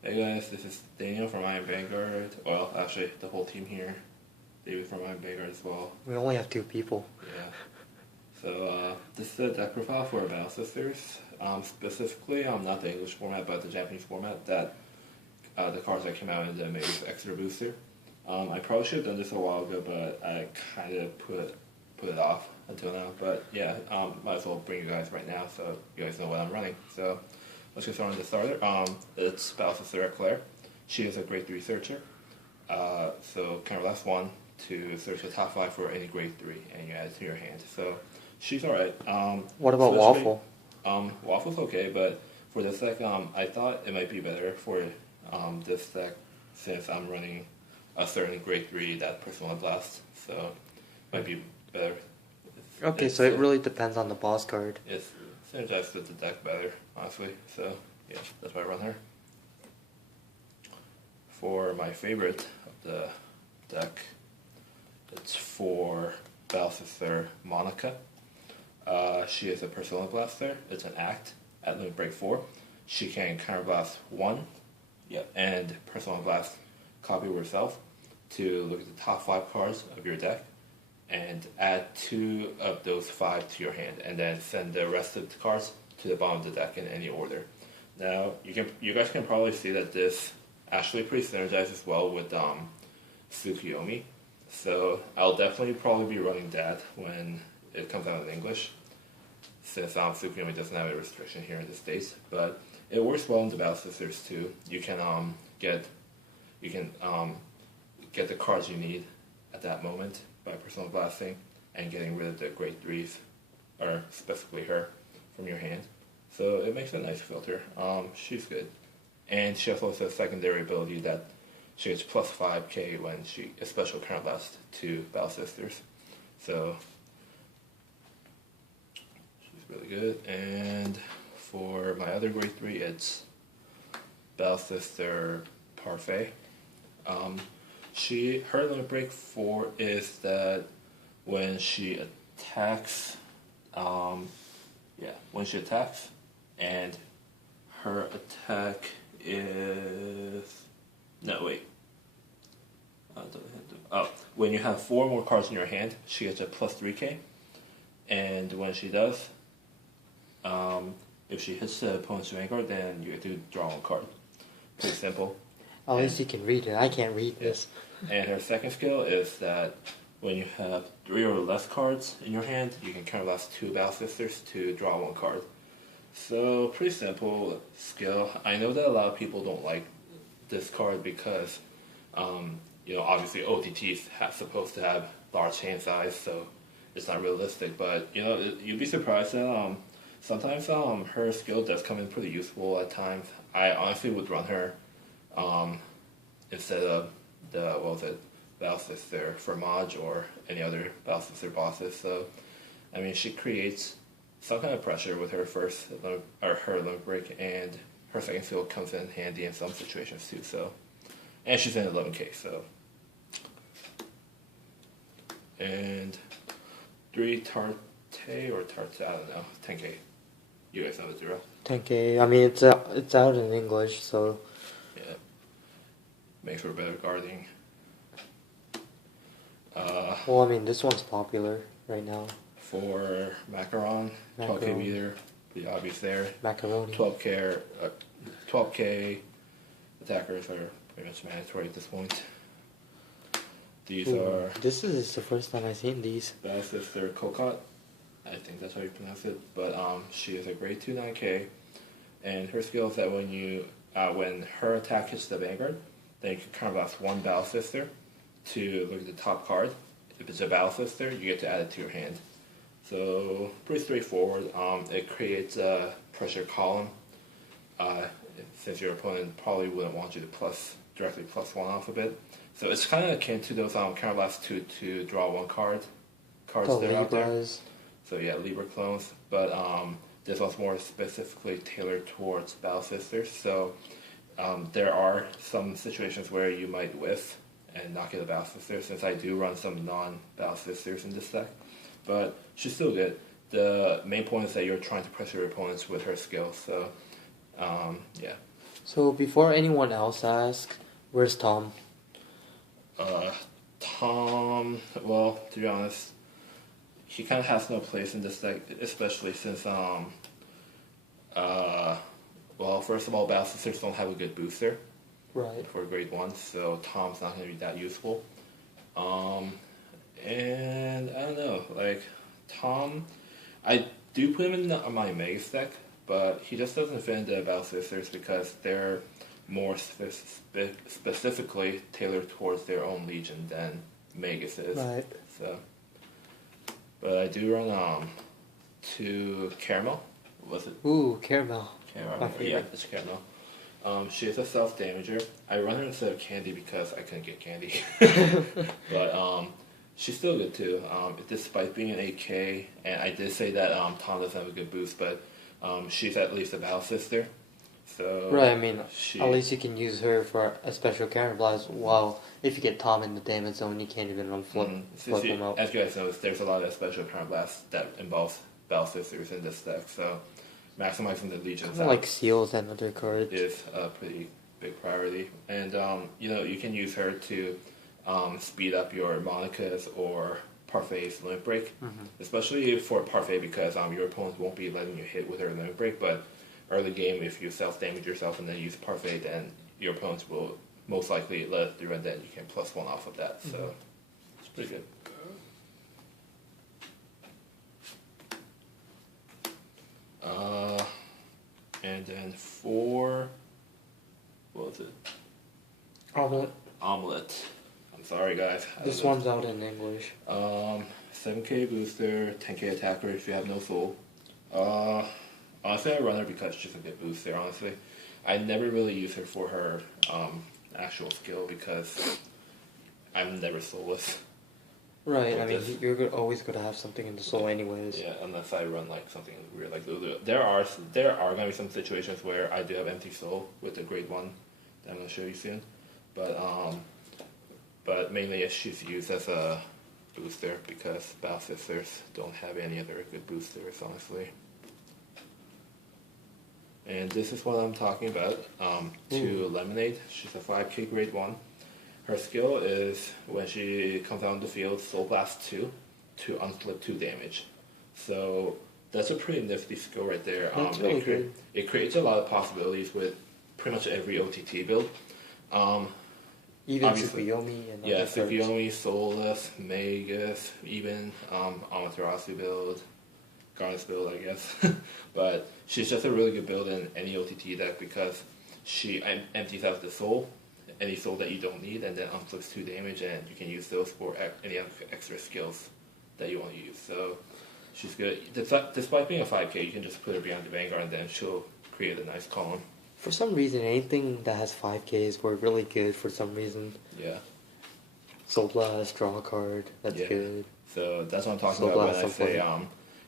Hey guys, this is Daniel from Vanguard. Well, actually, the whole team here. David from Vanguard as well. We only have 2 people. Yeah. So, this is a deck profile for Battle Sisters. Specifically, not the English format, but the Japanese format. That the cards that came out in the Maze Extra Booster. I probably should have done this a while ago, but I kind of put it off until now. But yeah, might as well bring you guys right now so you guys know what I'm running. So. Let's get started on the starter. It's Battle Sister Claire. She is a grade 3 searcher. So kind of last one to search the top 5 for any grade 3 and you add it to your hand. So she's alright. What about Waffle? Waffle's okay, but for this deck, I thought it might be better for this deck since I'm running a certain grade 3 that Personal Blast. So it might be better. Okay, so it really depends on the boss card. It's synergized fit the deck better, honestly. So yeah, that's why I run her. For my favorite of the deck, it's for Battle Sister Monaka. She is a Persona Blaster. It's an act at limit break 4. She can counterblast 1, and Persona Blast copy herself to look at the top 5 cards of your deck and add 2 of those 5 to your hand, and then send the rest of the cards to the bottom of the deck in any order. Now, you guys can probably see that this actually pretty synergizes well with Tsukuyomi, so I'll definitely probably be running that when it comes out in English, since Tsukuyomi doesn't have a restriction here in the States, but it works well in the Battle Sisters too. You can get the cards you need at that moment by Personal Blasting and getting rid of the grade 3s, or specifically her, from your hand. So it makes a nice filter. She's good. And she also has a secondary ability that she gets plus 5k when she a special counterblast to Battle Sisters. So she's really good. And for my other grade 3, it's Battle Sister Parfait. Her limit break 4 is that when she attacks, and her attack is, when you have 4 more cards in your hand, she gets a plus 3k, and when she does, if she hits the opponent's Vanguard, then you have to draw 1 card. Pretty simple. At least you can read it. I can't read this. And her second skill is that when you have 3 or less cards in your hand, you can counterblast 2 Battle Sisters to draw 1 card. So, pretty simple skill. I know that a lot of people don't like this card because, obviously OTTs supposed to have large hand size, so it's not realistic. But, you'd be surprised that sometimes her skill does come in pretty useful at times. I honestly would run her instead of the Battle Sister for Maj or any other Battle Sister bosses. So, I mean, she creates some kind of pressure with her her limit break, and her second skill comes in handy in some situations too. So, and she's in 11k. So, and 3 Tarte or Tarte, I don't know, 10k. You guys know the drill. 10k. I mean, it's out in English, so yeah, makes for better guarding. Well, I mean, this one's popular right now. For Macaron, 12k meter, pretty obvious there. Macaroni. 12k attackers are pretty much mandatory at this point. These are... This is the first time I've seen these. Battle Sister Kokot, I think that's how you pronounce it, but she is a grade 2 9k, and her skill is that when her attack hits the Vanguard, then you can counterblast 1 Battle Sister to look at the top card. If it's a Battle Sister, you get to add it to your hand. So, pretty straightforward. It creates a pressure column, since your opponent probably wouldn't want you to directly plus 1 off of it. So it's kind of akin to those counterblast 2 to draw 1 cards that are out there. So yeah, Libra clones, but this one's more specifically tailored towards Battle Sisters. So there are some situations where you might whiff and not get a Battle Sister, since I do run some non-Battle Sisters in this deck. But she's still good. The main point is that you're trying to pressure your opponents with her skill. So, yeah. So before anyone else asks, where's Tom? Tom, well, to be honest, he kind of has no place in this deck, especially since, well, first of all, Battle Sisters don't have a good booster. Right. For grade 1, so Tom's not going to be that useful. And I don't know, like, Tom, I do put him in my Magus deck, but he just doesn't fit into Battle Sisters because they're more specifically tailored towards their own legion than Magus is. Right. So, but I do run 2 Caramel. Was it? Ooh, Caramel. Caramel. My favorite. Yeah, it's Caramel. She's a self-damager. I run her instead of Candy because I couldn't get Candy. But she's still good too. Despite being an 8K, and I did say that Tom doesn't have a good boost, but she's at least a Battle Sister. So Right, I mean, at least you can use her for a special counter blast, while if you get Tom in the damage zone, you can't even flip him out. As you guys know, there's a lot of special counter blasts that involve Battle Sisters in this deck, so maximizing the Legion's Kind of like seals and other cards. is a pretty big priority. And, you can use her to speed up your Monakas or Parfait's Limit Break. Especially for Parfait because your opponent won't be letting you hit with her Limit Break, but early game, if you self-damage yourself and then use Parfait, then your opponents will most likely let it through and then you can +1 off of that. So it's pretty good. And then for, what was it? Omelette. I'm sorry, guys. This one's out in English. 7K booster, 10K attacker if you have no soul. Honestly, I run her because she's a good booster, honestly. I never really use her for her actual skill because I'm never soulless. Right, I mean, you're always going to have something in the soul anyways. Yeah, unless I run like something weird like Lulu. There are going to be some situations where I do have empty soul with the grade 1 that I'm going to show you soon. But mainly she's used as a booster because Battle Sisters don't have any other good boosters, honestly. And this is what I'm talking about. To Lemonade, she's a 5K grade 1. Her skill is when she comes out on the field, Soul Blast 2 to unflip 2 damage. So that's a pretty nifty skill right there. That's really good. It creates a lot of possibilities with pretty much every OTT build. Even Tsukuyomi and yeah, Tsukuyomi, Soulless, Magus, even Amaterasu build, Garnet build, I guess. But she's just a really good build in any OTT deck because she empties out the soul, any soul that you don't need, and then unflips 2 damage, and you can use those for any extra skills that you want to use. So she's good. Despite being a 5K, you can just put her behind the Vanguard, and then she'll create a nice column. For some reason, anything that has 5Ks were really good for some reason. Yeah. Soul Blast, draw a card, that's good. So that's what I'm talking about when I say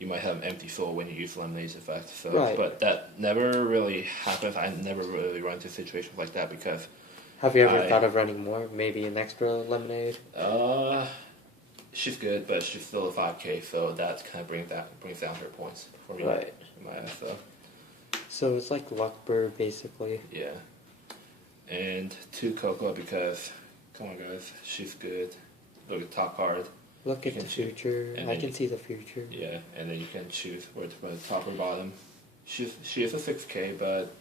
you might have empty soul when you use Lemonade's effect. So, right. But that never really happens. I never really run into situations like that because... Have you ever thought of running more? Maybe an extra Lemonade? She's good, but she's still a 5K, so that kind of brings down her points for me. Right. So it's like Luckbird, basically. Yeah. And 2 Cocoa because, come on guys, she's good. Look at top card. Look at the future. I can see the future. Yeah, and then you can choose where to put top or bottom. She is a 6K, but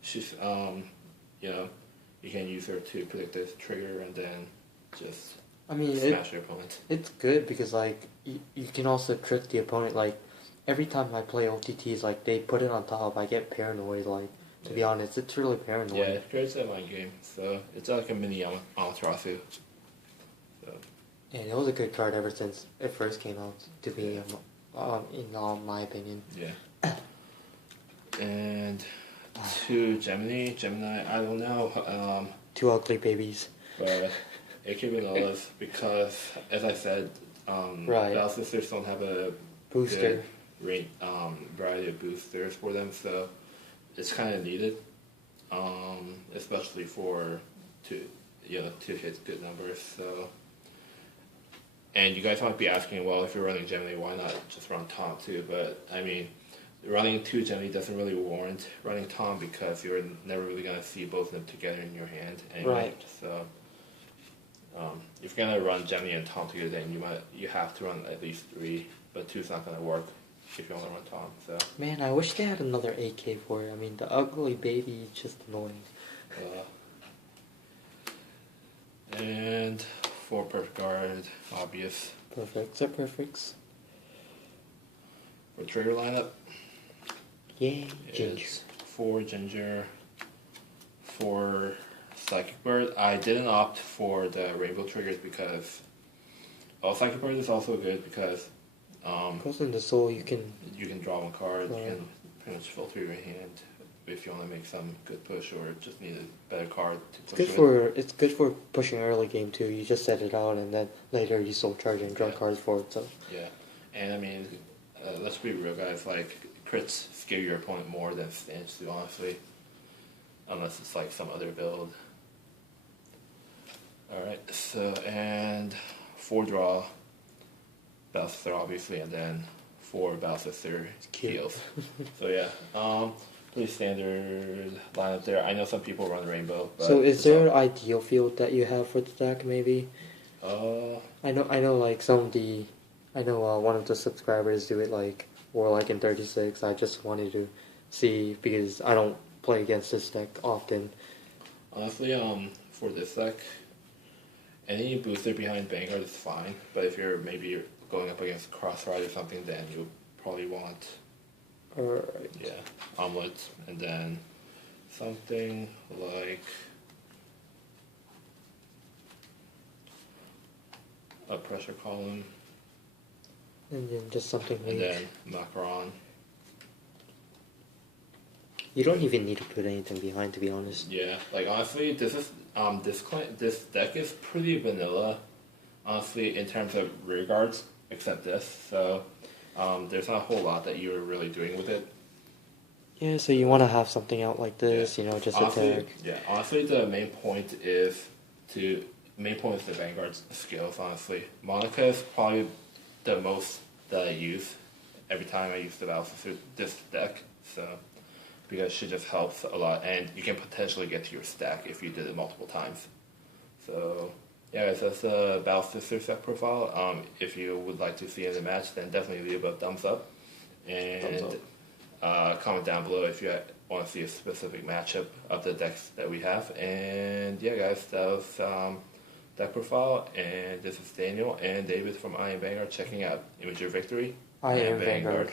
she's you can use her to predict the trigger and then just smash your opponent. It's good because you can also trick the opponent. Like every time I play OTTs, like they put it on top, I get paranoid. Like to be honest, it's really paranoid. Yeah, it creates that mind game. So it's like a mini Amaterasu. So. And it was a good card ever since it first came out. To be in my opinion. Yeah. And 2 Gemini, I don't know. 2 ugly babies. But it could be Lilith because, as I said, Battle Sisters don't have a booster good variety of boosters for them, so it's kind of needed, especially to hit good numbers. So, and you guys might be asking, well, if you're running Gemini, why not just run Tom too? But I mean, running two generally doesn't really warrant running Tom because you're never really gonna see both of them together in your hand anyway. Right. So if you're gonna run Gemini and Tom together, then you have to run at least 3, but 2's not gonna work if you want to run Tom. So Man, I wish they had another AK for it. I mean, the ugly baby is just annoying. And 4 Perfect Guard, obvious. Perfects are perfects. For trigger lineup, Yay, Ginger. it's 4 Ginger, 4 Psychic Bird. I didn't opt for the rainbow triggers because Psychic Bird is also good because Goes in the soul, you can draw 1 card, Right. you can pretty much filter your hand if you want to make some good push or just need a better card to push it's good for pushing early game too. You just set it out and then later you soul charge and draw Yeah. cards for it. So Yeah, and I mean, let's be real, guys. Like crits scare your opponent more than stance do, honestly, unless it's like some other build. All right, so and 4 draw, Balthasar obviously, and then 4 Balthasar Cute. heals. So yeah, pretty standard lineup there. I know some people run Rainbow. But so is it's there all- an ideal field that you have for the deck? Maybe I know like some of the I know one of the subscribers do it like Warlock in 36. I just wanted to see because I don't play against this deck often. Honestly, for this deck, any booster behind Vanguard is fine, but if you're maybe going up against Crossride or something, then you probably want, Alright. yeah, Omelette, and then something like a Pressure Column, And then just something and weak. then Macaron. You don't even need to put anything behind, to be honest. Yeah, like honestly, this deck is pretty vanilla, honestly, in terms of rear guards, except this. So there's not a whole lot that you're really doing with it. Yeah, so you want to have something out like this, Yeah. you know, just Honestly, attack. yeah. Honestly, the main point is the Vanguard's skills. Honestly, Monaka is probably the most that I use every time I use the Valve through this deck. So. Because she just helps a lot, and you can potentially get to your stack if you did it multiple times. So, yeah, guys, that's the Battle Sister set profile. If you would like to see it in the match, then definitely leave a thumbs up. And comment down below if you want to see a specific matchup of the decks that we have. And yeah, guys, that was deck profile. And this is Daniel and David from I Am Vanguard checking out Image Your Victory. I Am Vanguard.